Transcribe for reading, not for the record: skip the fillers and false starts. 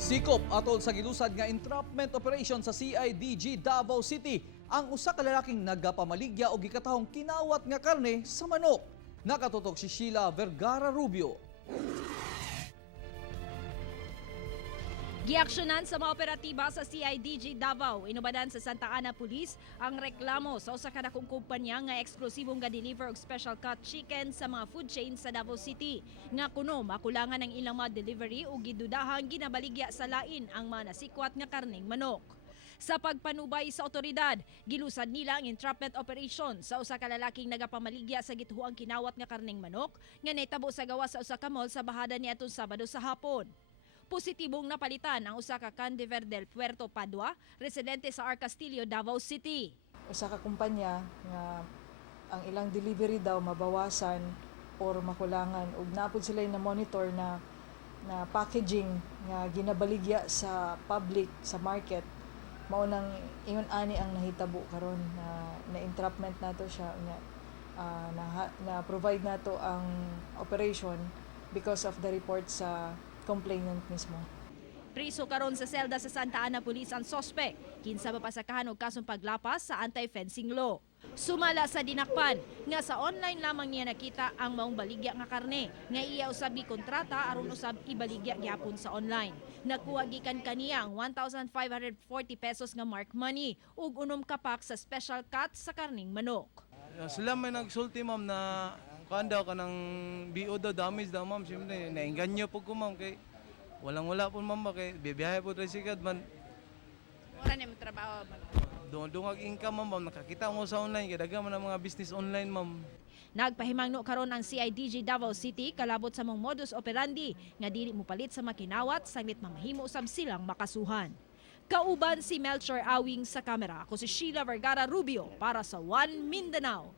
Sikop atol sa gilusad nga entrapment operation sa CIDG Davao City ang usa ka lalaking nagapamaligya og gikatahong kinawat nga karne sa manok. Nakatutok si Sheila Vergara Rubio. Giaksyonan sa mga operatiba sa CIDG Davao, inubadan sa Santa Ana Police ang reklamo sa usa ka dakong kumpanya nga eksklusibong ga-deliver og special cut chicken sa mga food chain sa Davao City. Nga kuno makulangan ang ilang mga delivery ug gidudahang ginabaligya sa lain ang mga nasikwat nga karneng manok. Sa pagpanubay sa otoridad, gilusad nila ang entrapment operation sa usa ka lalaking nagapamaligya sa gituhuang kinawat nga karneng manok nga nahitabo sa gawas sa usa ka mall sa bahada niadtong Sabado sa hapon. Positibong napalitan ang usa ka candiver del Puerto Padua, residente sa Arcastillo, Davao City. Usa ka kumpanya nga ang ilang delivery daw mabawasan or makulangan ug naapod sila na monitor na packaging nga ginabaligya sa public sa market. Mao nang ingon ani ang nahitabo karon na entrapment nato siya na provide nato ang operation because of the report sa complainant mismo. Priso karon sa selda sa Santa Ana Police ang sospek, kinsa mapasakahan og kasong paglapas sa anti-fencing law. Sumala sa dinakpan nga sa online lamang niya nakita ang maong baligya nga karne nga iya usab kontrata aron usab ibaligya gyapon sa online. Nakuha gikan kaniya ang 1,540 pesos nga mark money ug unom ka pack sa special cut sa karning manok. Sila may nagsulti ma'am na daw ka ng BO daw, damage daw ma'am. Siyempre, nainganyo po ko ma'am kay walang-wala po ma'am kay bibiyahe po tayo sigad man. Wala na mo trabaho man. Doon income ma'am, nakakita mo sa online, kaya daga man ang mga business online ma'am. Nagpahimangno karon ang CIDG Davao City kalabot sa mong modus operandi nga dili mo palit sa makinawat saglit mamahimo usab silang makasuhan. Kauban si Melchor Awing sa kamera. Ako si Sheila Vergara Rubio para sa One Mindanao.